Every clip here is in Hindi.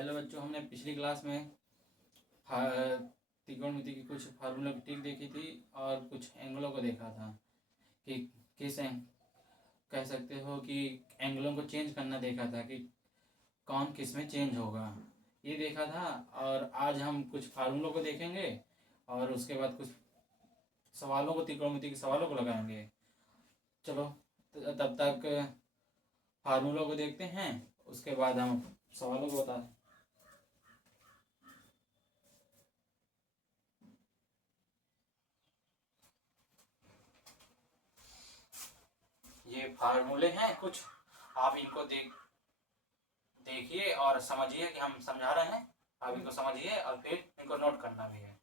हेलो बच्चों, हमने पिछली क्लास में त्रिकोणमिति की कुछ फार्मूला की ट्रिक देखी थी और कुछ एंगलों को देखा था कि किस कह सकते हो कि एंगलों को चेंज करना देखा था कि कौन किस में चेंज होगा, ये देखा था। और आज हम कुछ फार्मूलों को देखेंगे और उसके बाद कुछ सवालों को, त्रिकोणमिति के सवालों को लगाएंगे। चलो तब तक फार्मूलों को देखते हैं, उसके बाद हम सवालों को बताते हैं। ये फार्मूले हैं कुछ, आप इनको देखिए और समझिए कि हम समझा रहे हैं। आप इनको समझिए और फिर इनको नोट करना भी है।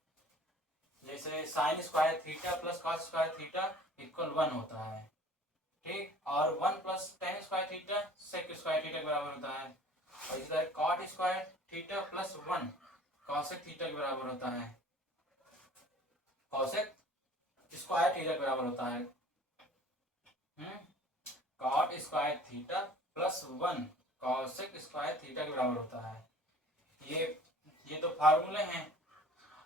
जैसे sine square theta plus cos square theta equal 1 होता है, ठीक। और 1 plus tan square theta sec square theta के बराबर होता है। और इसी तरह cot square theta plus 1 cosec theta के बराबर होता है। कॉसेक स्क्वायर थीटा के बराबर होता है। Cot square theta plus 1 cosec square theta के बराबर होता है। ये तो फार्मूले हैं।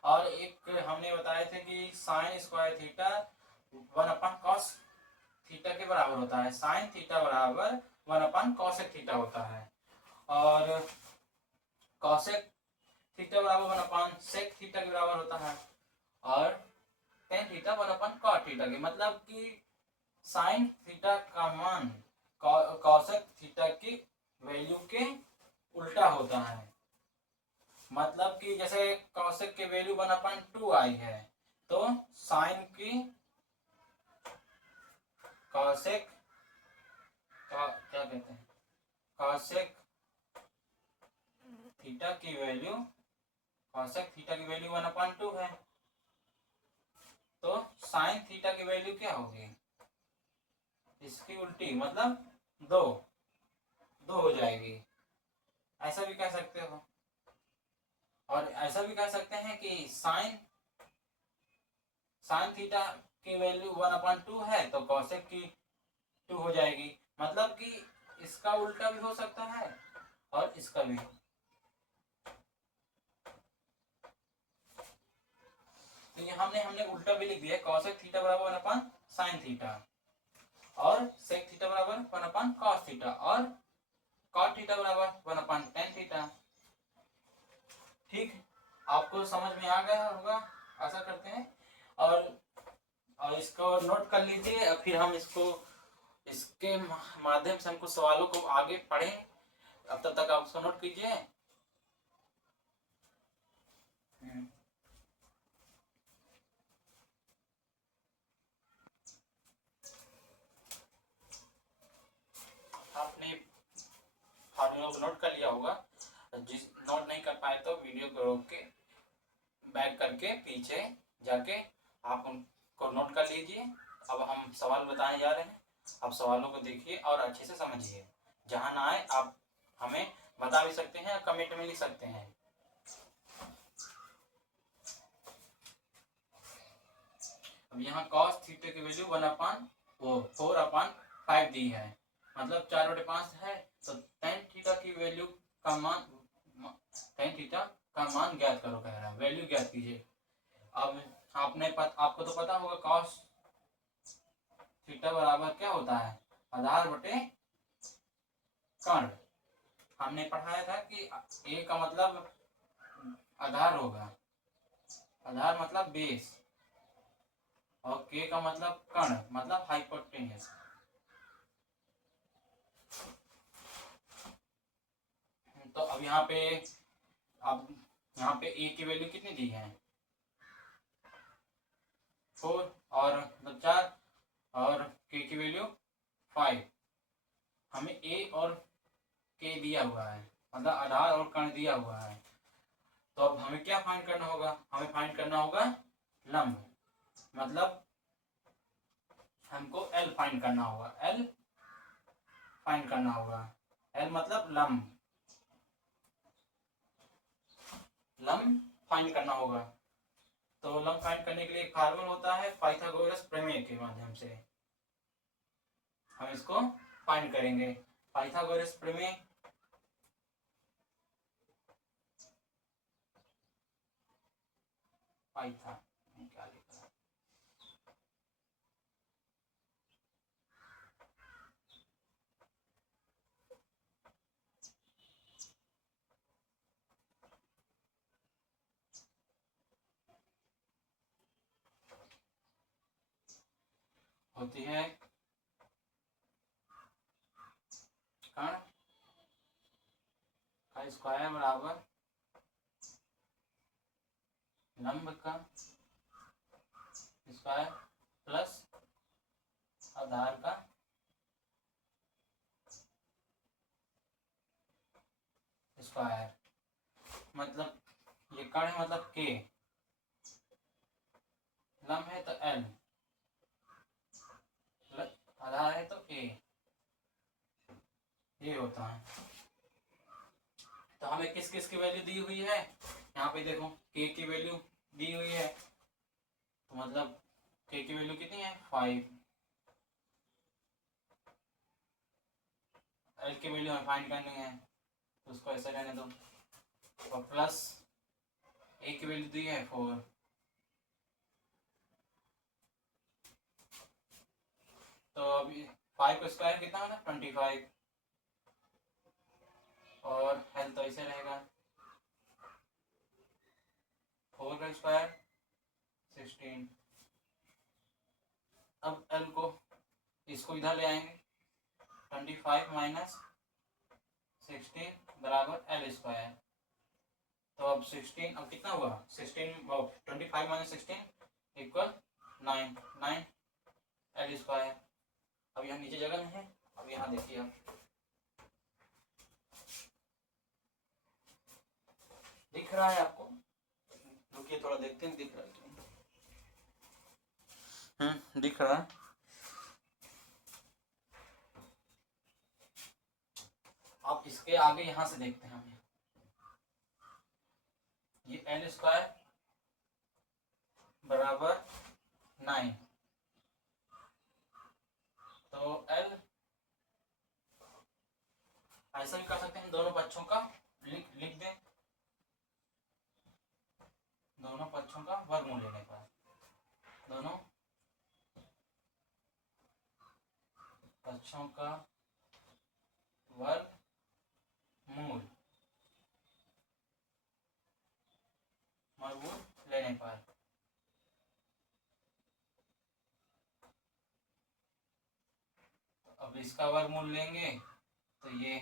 और एक हमने बताए थे कि sign square theta 1/cos theta के बराबर होता है। साइन थीटा बराबर 1/cosec थीटा होता है। और cosec थीटा बराबर 1/sec थीटा के बराबर होता है। और tan थीटा 1/cot थीटा के, मतलब कि साइन थीटा का मान cosec थीटा की वैल्यू के उल्टा होता है। मतलब कि जैसे cosec की वैल्यू 1/2 आई है तो साइन की cosec का क्या कहते हैं, cosec थीटा की वैल्यू, cosec थीटा की वैल्यू 1/2 है, तो साइन थीटा की वैल्यू क्या होगी, इसकी उल्टी, मतलब दो हो जाएगी। ऐसा भी कह सकते हो। और ऐसा भी कह सकते हैं कि साइन थीटा की वैल्यू 1/2 है तो cosec की 2 हो जाएगी। मतलब कि इसका उल्टा भी हो सकता है और इसका भी। तो ये हमने उल्टा भी लिख दिया, cosec थीटा बराबर 1/sin थीटा और sec थीटा बराबर 1/cos थीटा और cot थीटा बराबर 1/tan थीटा। ठीक, आपको समझ में आ गया होगा, आशा करते हैं। और इसको नोट कर लीजिए, फिर हम इसके माध्यम से हम कुछ सवालों को आगे पढ़ें। अब तब तक आप उसको नोट कीजिए। आपने फार्मूला को नोट कर लिया होगा। जिस नोट नहीं कर पाए तो वीडियो को रोक के बैक करके पीछे जाके आप उनको नोट कर लीजिए। अब हम सवाल बताने जा रहे हैं, आप सवालों को देखिए और अच्छे से समझिए। जहां ना आए आप हमें बता भी सकते हैं, कमेंट में लिख सकते हैं। अब यहाँ cos थीटा की वैल्यू 4/5 दी है, मतलब 4/5 है। तो tan थीटा की वैल्यू का मान, tan थीटा का मान ज्ञात करो कह रहा है, वैल्यू ज्ञात कीजिए। अब आपको तो पता होगा cos थीटा बराबर क्या होता है, आधार बटे कर्ण। हमने पढ़ाया था कि a का मतलब आधार होगा, आधार मतलब बेस, और k का मतलब कर्ण मतलब हाइपोटेन्यूज। तो अब यहाँ पे a की वैल्यू कितनी दी है, 4 और मतलब 4, और k की वैल्यू 5। हमें a और k दिया हुआ है, मतलब आधार और कर्ण दिया हुआ है। तो अब हमें क्या फाइंड करना होगा, हमें फाइंड करना होगा लंब, मतलब हमको L फाइंड करना होगा। L फाइंड करना होगा, L मतलब लंब, लंब फाइंड करना होगा। तो लंब फाइंड करने के लिए एक फार्मूला होता है, पाइथागोरस प्रमेय के माध्यम से हम इसको फाइंड करेंगे। पाइथागोरस प्रमेय पाइथन क्या लिखा है, होती है कण का स्क्वायर बराबर लंब का स्क्वायर प्लस आधार का स्क्वायर। मतलब ये कण है मतलब के, लंब है तो एल, आधार है तो ए, ये होता है। तो हमें किस किस की वैल्यू दी हुई है, यहाँ पे देखो के की वैल्यू दी हुई है, तो मतलब के की वैल्यू कितनी है 5, एल की वैल्यू हमें फाइंड करनी है तो उसको ऐसे रहने दो, और प्लस ए की वैल्यू दी है 4, तो अभी 5 का स्क्वायर कितना होगा 25, और एल तो ऐसे रहेगा 4 का स्क्वायर 16। अब एल को इसको इधर ले आएंगे, 25 माइनस 16 बराबर एल स्क्वायर। तो अब 16 अब कितना हुआ 25 माइनस 16 इक्वल 9 एल स्क्वायर। अब यहाँ नीचे जगह में है, अब यहाँ देखिए आप दिख रहा है आपको, रुकिए थोड़ा देखते हैं दिख रहा है, दिख रहा है। आप इसके आगे यहां से देखते हैं हमें, ये एल स्क्वायर बराबर 9, तो एल ऐसा भी कर सकते हैं, दोनों पक्षों का लिख दें, दोनों पक्षों का वर्गमूल लेने पर, दोनों पक्षों का वर्गमूल लेने पर, तो अब इसका वर्गमूल लेंगे तो ये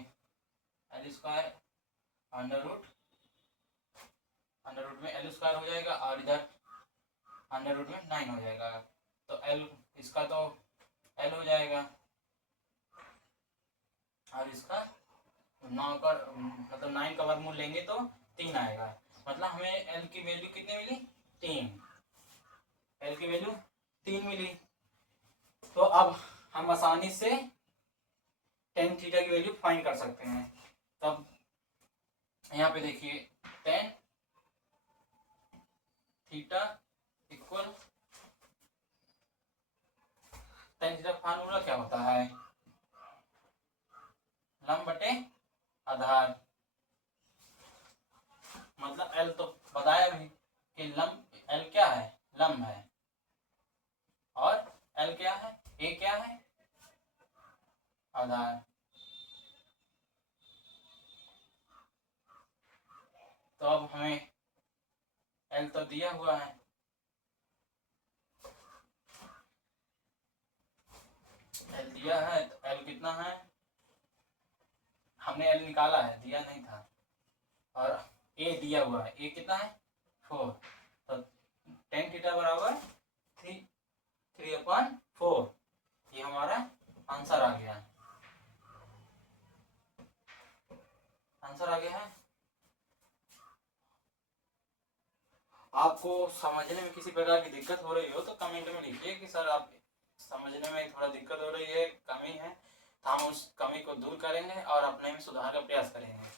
एल स्क्वायर अंडर रूट में एल स्क्वायर हो जाएगा, और इधर अंडर रूट में 9 हो जाएगा, तो एल इसका तो एल हो जाएगा, और इसका 9 का मतलब 9 का वर्गमूल लेंगे तो 3 आएगा, मतलब हमें एल की वैल्यू कितनी मिली 3, एल की वैल्यू 3 मिली। तो अब हम आसानी से टेन थीटा की वैल्यू फाइंड कर सकते हैं। तब यहाँ पे देखिए tan theta equal, tan theta का फार्मूला क्या होता है, लंब बटे आधार, मतलब एल तो बताया भी कि लंब एल क्या है लंब है, और एल क्या है ए क्या है आधार। तो अब हमें एल तो दिया हुआ है, एल दिया है तो एल कितना है, हमने एल निकाला है दिया नहीं था, और ए दिया हुआ है, ए कितना है 4, तो टेन थीटा बराबर 3/4, ये हमारा आंसर आ गया, आंसर आ गया है। आपको समझने में किसी प्रकार की दिक्कत हो रही हो तो कमेंट में लिखिए कि सर आप समझने में थोड़ा दिक्कत हो रही है, कमी है, तो हम उस कमी को दूर करेंगे और अपने में सुधार का प्रयास करेंगे।